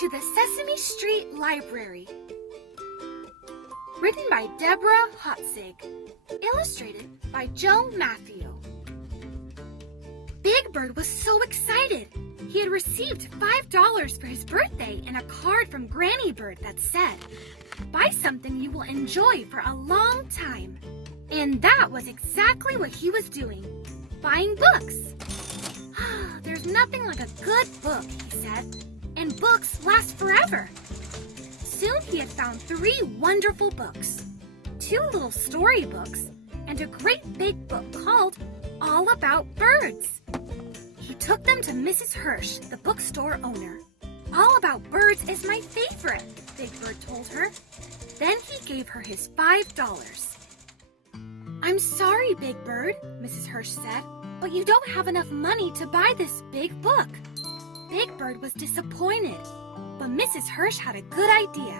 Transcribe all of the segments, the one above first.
to the Sesame Street Library. Written by Deborah Hautzig. Illustrated by Joe Matthew. Big Bird was so excited. He had received $5 for his birthday and a card from Granny Bird that said, "Buy something you will enjoy for a long time." And that was exactly what he was doing, buying books. "There's nothing like a good book," he said, "and books last forever." Soon he had found 3 wonderful books, 2 little storybooks, and a great big book called All About Birds. He took them to Mrs. Hirsch, the bookstore owner. "All About Birds is my favorite," Big Bird told her. Then he gave her his $5. "I'm sorry, Big Bird," Mrs. Hirsch said, "but you don't have enough money to buy this big book." Big Bird was disappointed, but Mrs. Hirsch had a good idea.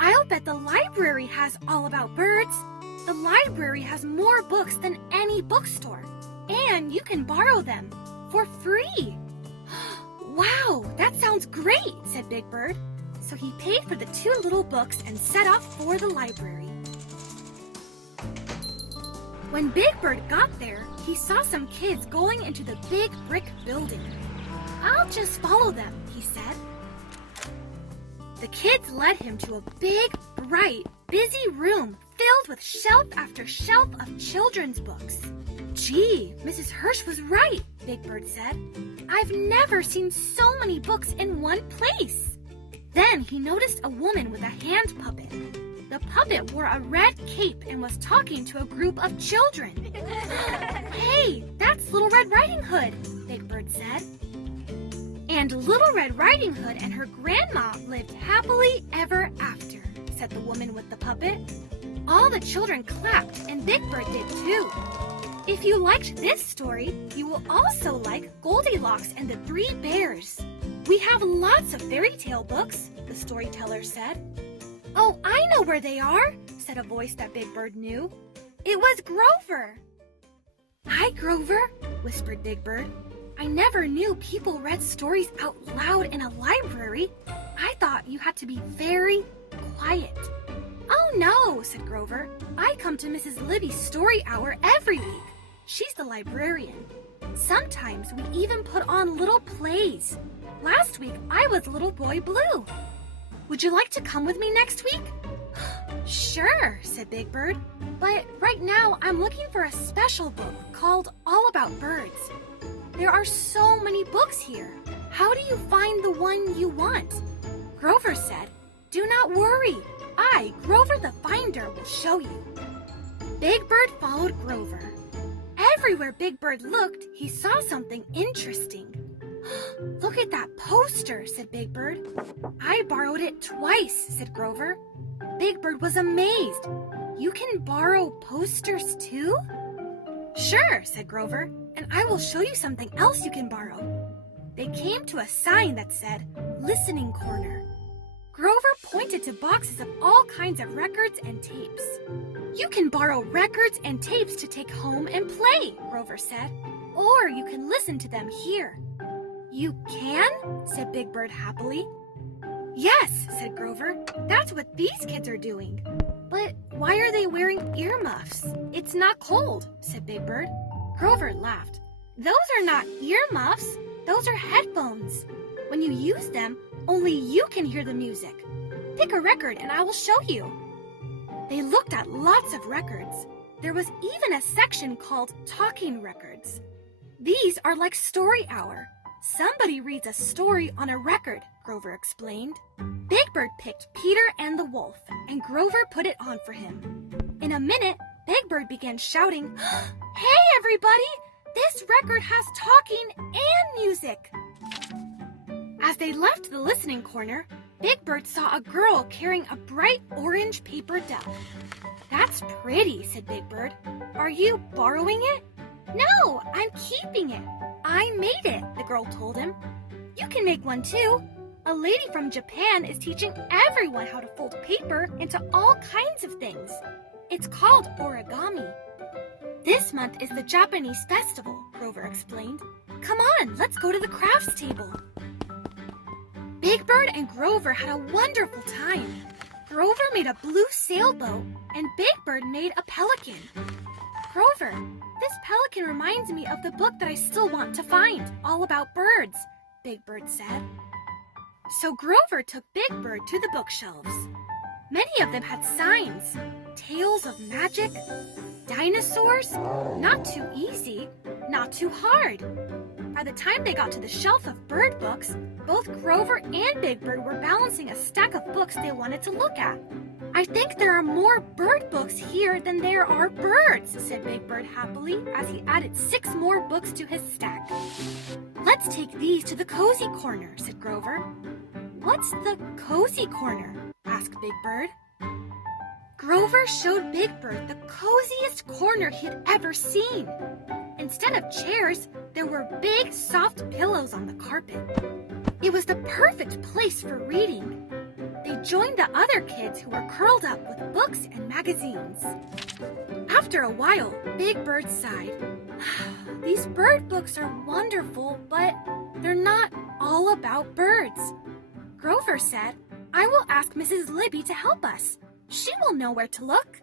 "I'll bet the library has All About Birds. The library has more books than any bookstore, and you can borrow them for free." "Wow, that sounds great," said Big Bird. So he paid for the 2 little books and set off for the library. When Big Bird got there, he saw some kids going into the big brick building. "I'll just follow them," he said. The kids led him to a big, bright, busy room filled with shelf after shelf of children's books. "Gee, Mrs. Hirsch was right," Big Bird said. "I've never seen so many books in one place." Then he noticed a woman with a hand puppet. The puppet wore a red cape and was talking to a group of children. "Hey, that's Little Red Riding Hood," Big Bird said. "And Little Red Riding Hood and her grandma lived happily ever after," said the woman with the puppet. All the children clapped, and Big Bird did too. "If you liked this story, you will also like Goldilocks and the 3 Bears. We have lots of fairy tale books," the storyteller said. "Oh, I know where they are," said a voice that Big Bird knew. It was Grover. "Hi, Grover," whispered Big Bird. "I never knew people read stories out loud in a library. I thought you had to be very quiet." "Oh, no," said Grover. "I come to Mrs. Libby's story hour every week. She's the librarian. Sometimes we even put on little plays. Last week, I was Little Boy Blue. Would you like to come with me next week?" "Sure," said Big Bird. "But right now I'm looking for a special book called All About Birds. There are so many books here. How do you find the one you want?" Grover said, "Do not worry. I, Grover the Finder, will show you." Big Bird followed Grover. Everywhere Big Bird looked, he saw something interesting. "Look at that poster," said Big Bird. "I borrowed it twice," said Grover. Big Bird was amazed. "You can borrow posters too?" "Sure," said Grover, "and I will show you something else you can borrow." They came to a sign that said, "Listening Corner." Grover pointed to boxes of all kinds of records and tapes. "You can borrow records and tapes to take home and play," Grover said, "or you can listen to them here." "You can?" said Big Bird happily. "Yes," said Grover. "That's what these kids are doing." "But why are they wearing earmuffs? It's not cold," said Big Bird. Grover laughed. "Those are not earmuffs. Those are headphones. When you use them, only you can hear the music. Pick a record and I will show you." They looked at lots of records. There was even a section called Talking Records. "These are like Story Hour. Somebody reads a story on a record," Grover explained. Big Bird picked Peter and the Wolf, and Grover put it on for him. In a minute, Big Bird began shouting, "Hey, everybody! This record has talking and music!" As they left the listening corner, Big Bird saw a girl carrying a bright orange paper doll. "That's pretty," said Big Bird. "Are you borrowing it?" "No, I'm keeping it. I made it," the girl told him. "You can make one too. A lady from Japan is teaching everyone how to fold paper into all kinds of things. It's called origami." "This month is the Japanese festival," Grover explained. "Come on, let's go to the crafts table." Big Bird and Grover had a wonderful time. Grover made a blue sailboat, and Big Bird made a pelican. Grover, this pelican reminds me of the book that I still want to find, all about birds, Big Bird said. So Grover took Big Bird to the bookshelves. Many of them had signs, tales of magic, dinosaurs, not too easy, not too hard. By the time they got to the shelf of bird books, both Grover and Big Bird were balancing a stack of books they wanted to look at. I think there are more bird books here than there are birds, said Big Bird happily as he added 6 more books to his stack. Let's take these to the cozy corner, said Grover. What's the cozy corner? Asked Big Bird. Grover showed Big Bird the coziest corner he had ever seen. Instead of chairs, there were big, soft pillows on the carpet. It was the perfect place for reading. They joined the other kids who were curled up with books and magazines. After a while, Big Bird sighed. These bird books are wonderful, but they're not all about birds. Grover said, I will ask Mrs. Libby to help us. She will know where to look.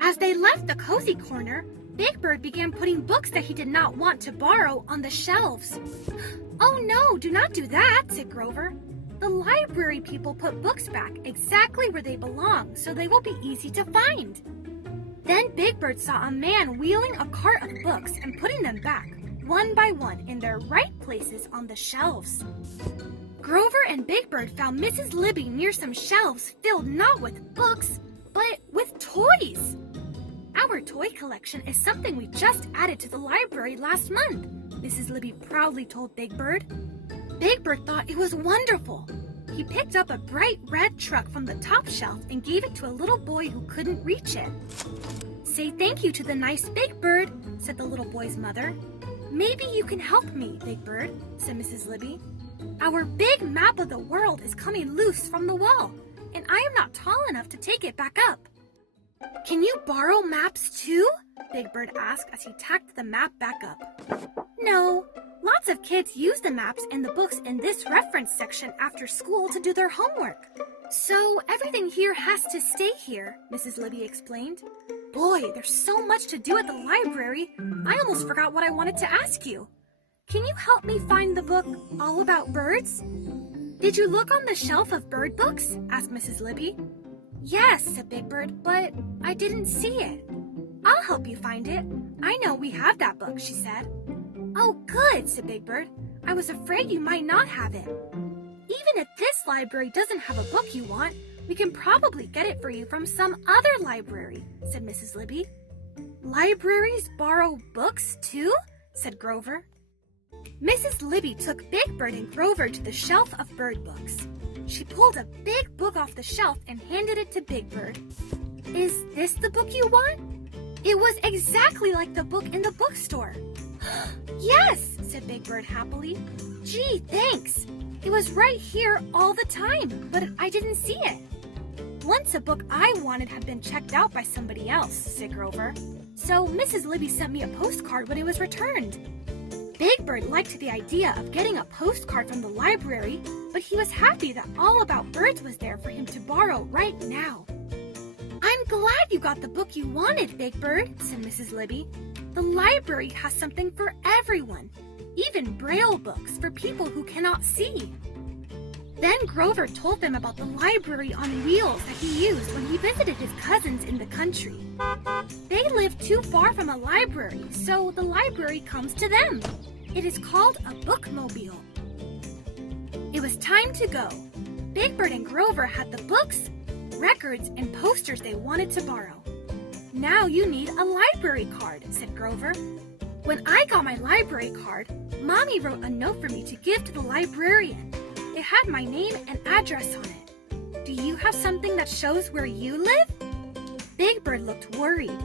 As they left the cozy corner, Big Bird began putting books that he did not want to borrow on the shelves. Oh no, do not do that, said Grover. The library people put books back exactly where they belong, so they will be easy to find. Then Big Bird saw a man wheeling a cart of books and putting them back, one by one, in their right places on the shelves. Grover and Big Bird found Mrs. Libby near some shelves filled not with books, but with toys. Our toy collection is something we just added to the library last month, Mrs. Libby proudly told Big Bird. Big Bird thought it was wonderful. He picked up a bright red truck from the top shelf and gave it to a little boy who couldn't reach it. Say thank you to the nice Big Bird, said the little boy's mother. Maybe you can help me, Big Bird, said Mrs. Libby. Our big map of the world is coming loose from the wall, and I am not tall enough to take it back up. Can you borrow maps too? Big Bird asked as he tacked the map back up. No, lots of kids use the maps and the books in this reference section after school to do their homework. So everything here has to stay here, Mrs. Libby explained. Boy, there's so much to do at the library, I almost forgot what I wanted to ask you. Can you help me find the book all about birds? Did you look on the shelf of bird books? Asked Mrs. Libby. Yes, said Big Bird, but I didn't see it. I'll help you find it. I know we have that book, she said. Oh, good, said Big Bird. I was afraid you might not have it. Even if this library doesn't have a book you want, we can probably get it for you from some other library, said Mrs. Libby. Libraries borrow books too? Said Grover. Mrs. Libby took Big Bird and Grover to the shelf of bird books. She pulled a big book off the shelf and handed it to Big Bird. Is this the book you want? It was exactly like the book in the bookstore. Yes, said Big Bird happily. Gee, thanks. It was right here all the time, but I didn't see it. Once a book I wanted had been checked out by somebody else, said Grover. So Mrs. Libby sent me a postcard when it was returned. Big Bird liked the idea of getting a postcard from the library, but he was happy that All About Birds was there for him to borrow right now. I'm glad you got the book you wanted, Big Bird, said Mrs. Libby. The library has something for everyone, even Braille books for people who cannot see. Then Grover told them about the library on wheels that he used when he visited his cousins in the country. They live too far from a library, so the library comes to them. It is called a bookmobile. It was time to go. Big Bird and Grover had the books, records, and posters they wanted to borrow. Now you need a library card, said Grover. When I got my library card, Mommy wrote a note for me to give to the librarian. It had my name and address on it. Do you have something that shows where you live? Big Bird looked worried.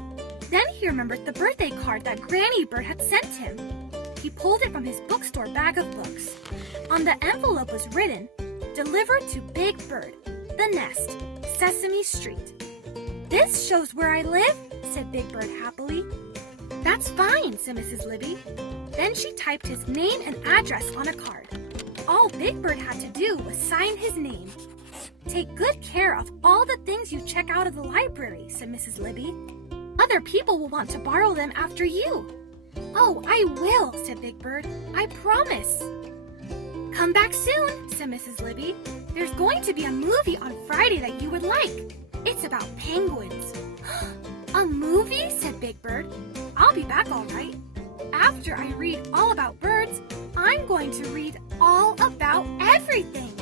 Then he remembered the birthday card that Granny Bird had sent him. He pulled it from his bookstore bag of books. On the envelope was written, "Delivered to Big Bird, The Nest, Sesame Street." This shows where I live, said Big Bird happily. That's fine, said Mrs. Libby. Then she typed his name and address on a card. All Big Bird had to do was sign his name. "Take good care of all the things you check out of the library," said Mrs. Libby. "Other people will want to borrow them after you." "Oh, I will," said Big Bird. "I promise." "Come back soon," said Mrs. Libby. "There's going to be a movie on Friday that you would like. It's about penguins." "A movie?" said Big Bird. "I'll be back all right. After I read all about birds, I'm going to read all about everything."